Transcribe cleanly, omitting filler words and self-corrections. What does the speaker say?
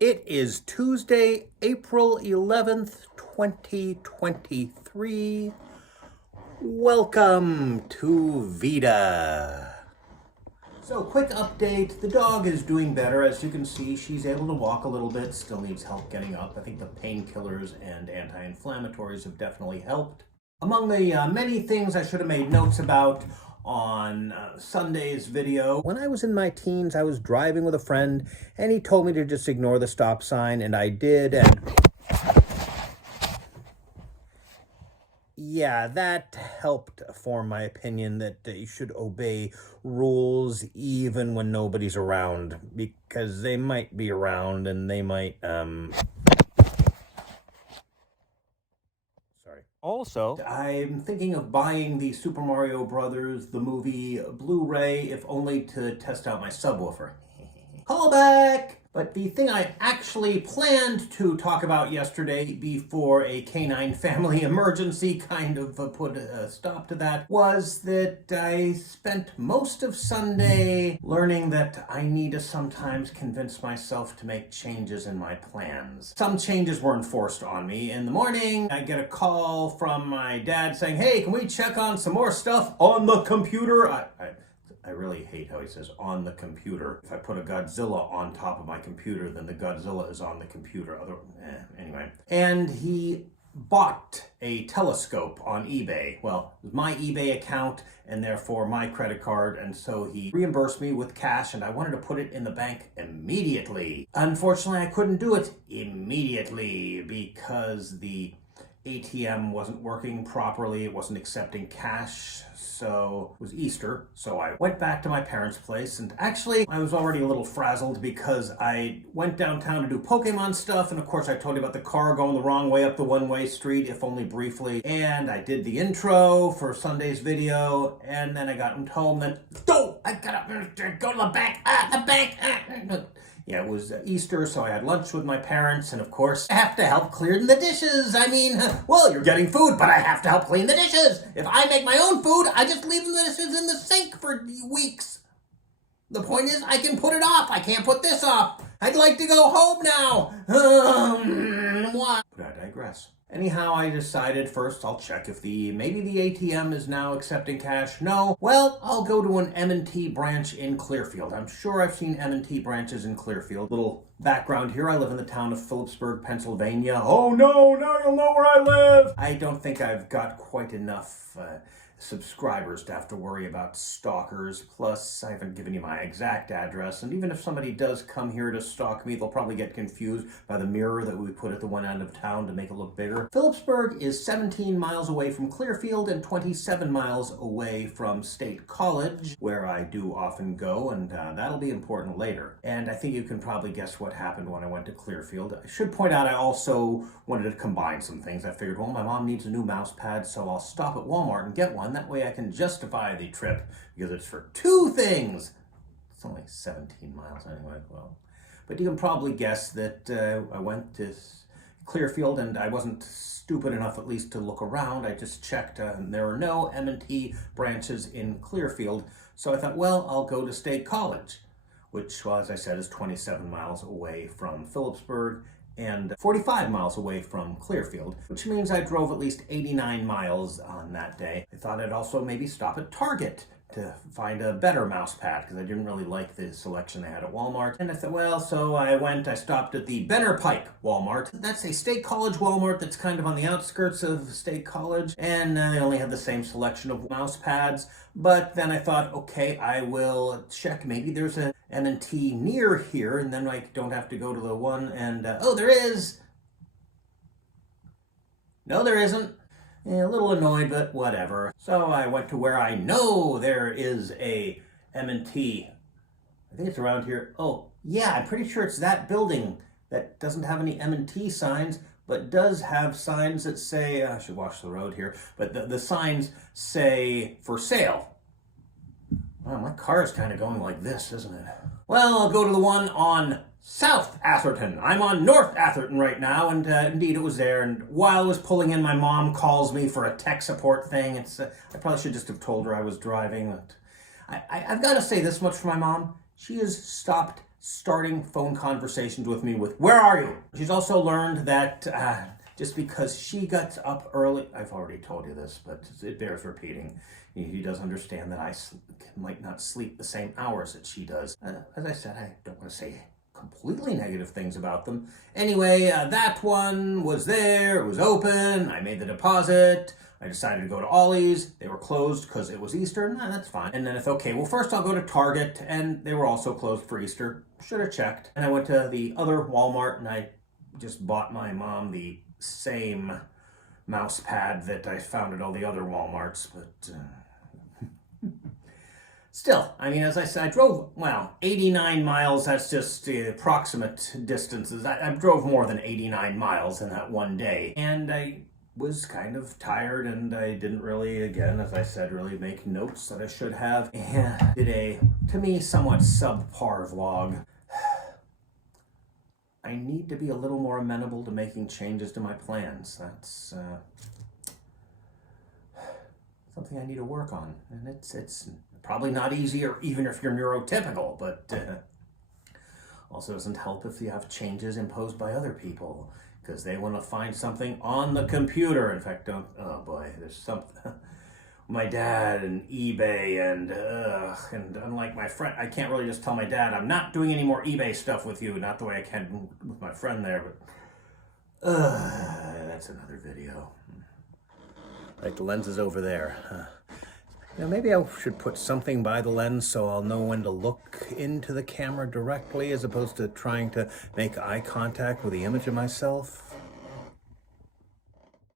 It is Tuesday, April 11th, 2023. Welcome to Veda. So, quick update. The dog is doing better. As you can see, she's able to walk a little bit, still needs help getting up. I think the painkillers and anti-inflammatories have definitely helped. Among the many things I should have made notes about on Sunday's video. When I was in my teens, I was driving with a friend, and he told me to just ignore the stop sign, and I did, and yeah, that helped form my opinion that you should obey rules even when nobody's around, because they might be around and they might, Also, I'm thinking of buying the Super Mario Brothers, the movie, Blu-ray, if only to test out my subwoofer. Callback! But the thing I actually planned to talk about yesterday before a canine family emergency kind of put a stop to that was that I spent most of Sunday learning that I need to sometimes convince myself to make changes in my plans. Some changes were enforced on me. In the morning, I get a call from my dad saying, "Hey, can we check on some more stuff on the computer?" I really hate how he says on the computer. If I put a Godzilla on top of my computer, then the Godzilla is on the computer. Anyway. And he bought a telescope on eBay. Well, it was my eBay account and therefore my credit card, and so he reimbursed me with cash, and I wanted to put it in the bank immediately. Unfortunately, I couldn't do it immediately because the ATM wasn't working properly. It wasn't accepting cash. So it was Easter. So I went back to my parents' place, and actually I was already a little frazzled because I went downtown to do Pokemon stuff, and of course I told you about the car going the wrong way up the one-way street, if only briefly. And I did the intro for Sunday's video, and then I got home, then I gotta go to the bank. Yeah, it was Easter, so I had lunch with my parents, and of course, I have to help clear the dishes. I mean, well, you're getting food, but I have to help clean the dishes. If I make my own food, I just leave the dishes in the sink for weeks. The point is, I can put it off. I can't put this off. I'd like to go home now. What? But I digress. Anyhow, I decided first I'll check if maybe the ATM is now accepting cash. No? Well, I'll go to an M&T branch in Clearfield. I'm sure I've seen M&T branches in Clearfield. Little background here, I live in the town of Phillipsburg, Pennsylvania. Oh no, now you'll know where I live! I don't think I've got quite enough subscribers to have to worry about stalkers. Plus, I haven't given you my exact address, and even if somebody does come here to stalk me, they'll probably get confused by the mirror that we put at the one end of town to make it look bigger. Phillipsburg is 17 miles away from Clearfield and 27 miles away from State College, where I do often go, and that'll be important later. And I think you can probably guess what happened when I went to Clearfield. I should point out I also wanted to combine some things. I figured, well, my mom needs a new mouse pad, so I'll stop at Walmart and get one. That way I can justify the trip, because it's for two things. It's only 17 miles anyway. Well, but you can probably guess that I went to Clearfield, and I wasn't stupid enough at least to look around. I just checked, and there are no M&T branches in Clearfield. So I thought, well, I'll go to State College, which, well, as I said, is 27 miles away from Phillipsburg and 45 miles away from Clearfield, which means I drove at least 89 miles on that day. I thought I'd also maybe stop at Target to find a better mouse pad, because I didn't really like the selection they had at Walmart. And I thought, well, so I stopped at the Benner Pike Walmart. That's a State College Walmart that's kind of on the outskirts of State College, and they only had the same selection of mouse pads. But then I thought, okay, I will check. Maybe there's a M&T near here, and then I don't have to go to the one, and, oh, there is! No, there isn't. A little annoyed, but whatever. So I went to where I know there is a M&T. I think it's around here. Oh, yeah, I'm pretty sure it's that building that doesn't have any M&T signs, but does have signs that say, I should watch the road here, but the signs say for sale. Wow, my car is kind of going like this, isn't it? Well, I'll go to the one on South Atherton. I'm on North Atherton right now, and indeed it was there. And while I was pulling in, my mom calls me for a tech support thing. I probably should just have told her I was driving. But I've got to say this much for my mom. She has stopped starting phone conversations with me with, "Where are you?" She's also learned that just because she gets up early, I've already told you this, but it bears repeating. He does understand that I might not sleep the same hours that she does. As I said, I don't want to say completely negative things about them. Anyway, that one was there. It was open. I made the deposit. I decided to go to Ollie's. They were closed because it was Easter. Nah, that's fine. And then if, okay, well, first I'll go to Target, and they were also closed for Easter. Should have checked. And I went to the other Walmart, and I just bought my mom the same mouse pad that I found at all the other Walmarts, but still, I mean, as I said, I drove, 89 miles. That's just the approximate distances. I drove more than 89 miles in that one day, and I was kind of tired, and I didn't really, again, as I said, really make notes that I should have, and did a, to me, somewhat subpar vlog. I need to be a little more amenable to making changes to my plans. That's something I need to work on. And it's probably not easier even if you're neurotypical, but also doesn't help if you have changes imposed by other people because they want to find something on the computer. In fact, oh boy, there's something. My dad and eBay and unlike my friend, I can't really just tell my dad, I'm not doing any more eBay stuff with you, not the way I can with my friend there, but that's another video. Like the lens is over there. Maybe I should put something by the lens so I'll know when to look into the camera directly as opposed to trying to make eye contact with the image of myself.